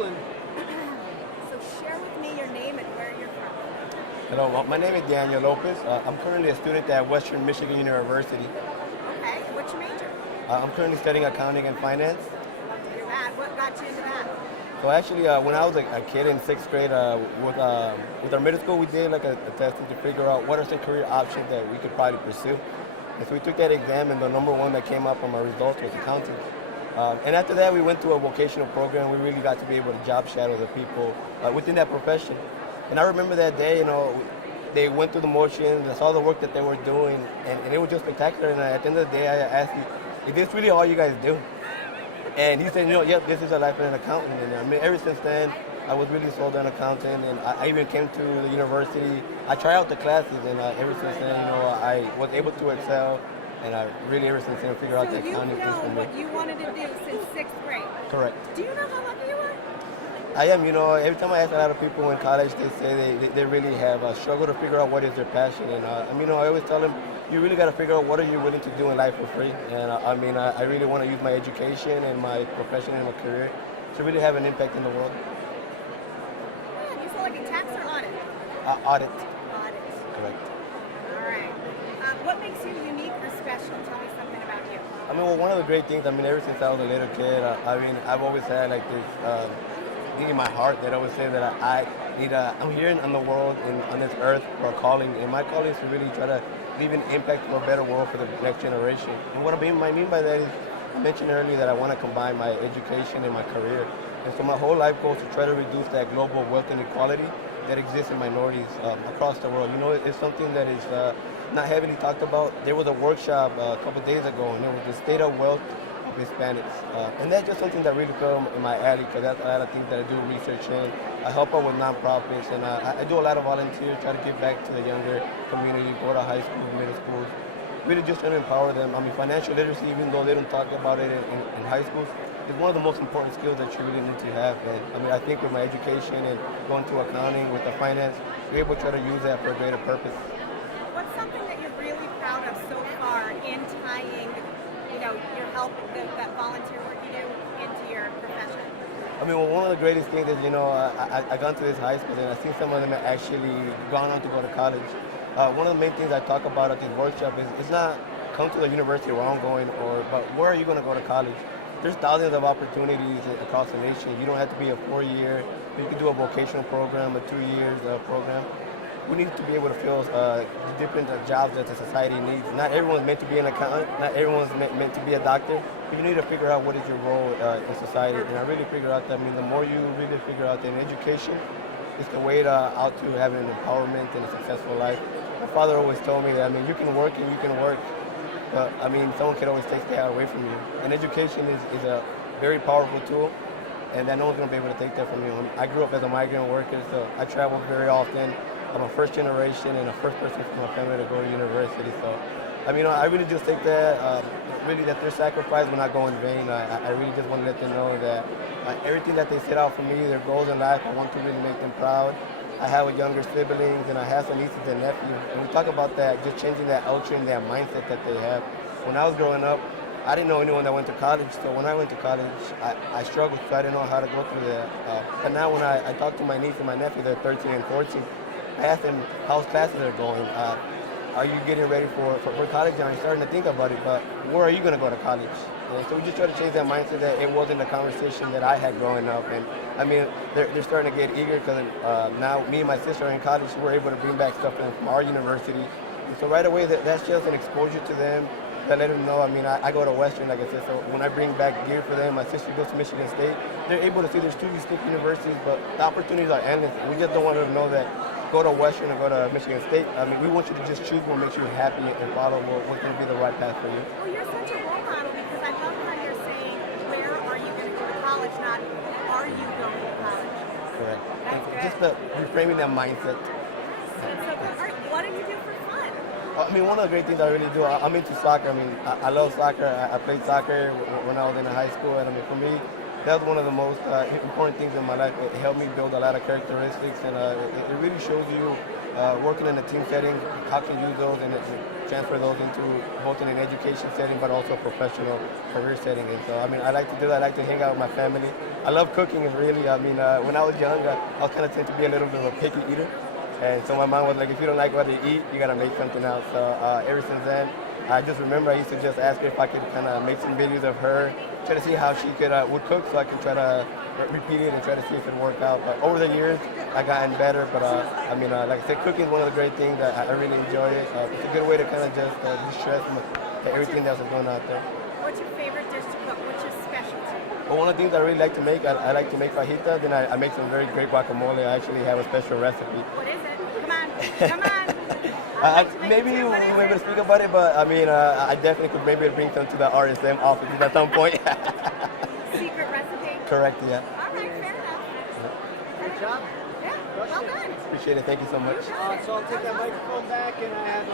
And So share with me your name and where you're from. Hello, my name is Daniel Lopez. I'm currently a student at Western Michigan University. Okay, what's your major? I'm currently studying accounting and finance. Love to hear that. What got you into that? So actually, when I was a kid in sixth grade, with our middle school, we did like a testing to figure out what are some career options that we could probably pursue. And so we took that exam, and the number one that came up on my results was accounting. And after that, we went to a vocational program. We really got to be able to job shadow the people within that profession. And I remember that day, they went through the motions and saw the work that they were doing, and it was just spectacular. And at the end of the day, I asked him, is this really all you guys do? And he said, yep, this is a life of an accountant. And I mean, ever since then, I was really sold on accounting, and I even came to the university. I tried out the classes, and ever since then, I was able to excel, and I really, ever since then, figured out So the you've accounting piece for known me. what you wanted to do since sixth grade. Correct. Do you know how lucky you are? I am, every time I ask a lot of people in college, they say they really have a struggle to figure out what is their passion. And, I always tell them, you really got to figure out what are you willing to do in life for free. And I really want to use my education and my profession and my career to really have an impact in the world. Man, you feel like a tax or audit? Audit. Audit. Correct. All right. What makes you unique or special? Tell me something about you. Well, one of the great things, ever since I was a little kid, I've always had like this thing in my heart that always say that I'm here in the world, on this earth for a calling, and my calling is to really try to leave an impact for a better world for the next generation. And what I mean by that is, I mentioned earlier that I want to combine my education and my career. And so my whole life goes to try to reduce that global wealth inequality that exists in minorities across the world. It's something that is not heavily talked about. There was a workshop a couple days ago, and it was the state of wealth of Hispanics. And that's just something that really fell in my alley, because that's a lot of things that I do research in. I help out with nonprofits, and I do a lot of volunteers, try to give back to the younger community, go to high schools, middle schools, really just trying to empower them. Financial literacy, even though they don't talk about it in high schools, is one of the most important skills that you really need to have. And I think with my education and going to accounting, with the finance, we're able to try to use that for a greater purpose. What's something that you're really proud of so far in tying, your help, that volunteer work you do, into your profession? One of the greatest things is, I gone to this high school, and I see some of them have actually gone on to go to college. One of the main things I talk about at this workshop is it's not come to the university where I'm going, but where are you going to go to college? There's thousands of opportunities across the nation. You don't have to be a 4-year. You can do a vocational program, a 2 years program. We need to be able to fill the different jobs that the society needs. Not everyone's meant to be an accountant. Not everyone's meant to be a doctor. You need to figure out what is your role in society. And I really figure out that, the more you really figure out that in education is the way out to having an empowerment and a successful life. My father always told me that, you can work and you can work, but someone can always take that away from you. And education is a very powerful tool, and that no one's going to be able to take that from you. I grew up as a migrant worker, so I travel very often. I'm a first generation and a first person from my family to go to university. So, I really just think that, really that their sacrifice will not go in vain. I really just want to let them know that everything that they set out for me, their goals in life, I want to really make them proud. I have younger siblings, and I have some nieces and nephews. And we talk about that, just changing that culture and that mindset that they have. When I was growing up, I didn't know anyone that went to college. So when I went to college, I struggled, so I didn't know how to go through that. But now when I talk to my niece and my nephew, they're 13 and 14, I ask them how's classes are going. Are you getting ready for college now? You're starting to think about it, but where are you going to go to college? And so we just try to change that mindset that it wasn't a conversation that I had growing up. And they're starting to get eager, because now me and my sister are in college, so we're able to bring back stuff from our university. And so right away, that's just an exposure to them. That let them know, I go to Western, like I said, so when I bring back gear for them, my sister goes to Michigan State, they're able to see there's two distinct universities, but the opportunities are endless. We just don't want them to know that go to Western or go to Michigan State. We want you to just choose what makes you happy and follow what's going to be the right path for you. Well, you're such a role model, because I love how you're saying, where are you going to go to college, not are you going to college? Correct. That's good. Just reframing that mindset. So good. All right, what do you do for fun? One of the great things I really do, I'm into soccer. I love soccer. I played soccer when I was in high school, and for me, that was one of the most important things in my life. It helped me build a lot of characteristics, and it really shows you working in a team setting, how to use those, and transfer those into both in an education setting, but also a professional career setting. And so, I mean, I like to do that. I like to hang out with my family. I love cooking, and really, I mean, when I was young, I was kind of tend to be a little bit of a picky eater. And so my mom was like, if you don't like what you eat, you gotta make something else. So ever since then, I just remember I used to just ask her if I could kind of make some videos of her, try to see how she could would cook, so I could try to repeat it and try to see if it worked out. But over the years, I gotten better. But I mean, like I said, cooking is one of the great things that I really enjoy it. It's a good way to kind of just de-stress from everything that's going on out there. What's your favorite dish to cook? What's your specialty? Well, one of the things I really like to make, I like to make fajitas, and I make some very great guacamole. I actually have a special recipe. What is it? Come on, come on. I'd like to make Maybe it too. we What won't is be able to it? speak about it, but I mean, I definitely could maybe bring some to the RSM office at some point. Secret recipe? Correct, yeah. All right, fair enough. Good job. Yeah, well done. Appreciate it. Thank you so much. You got it. So I'll take that microphone back and I have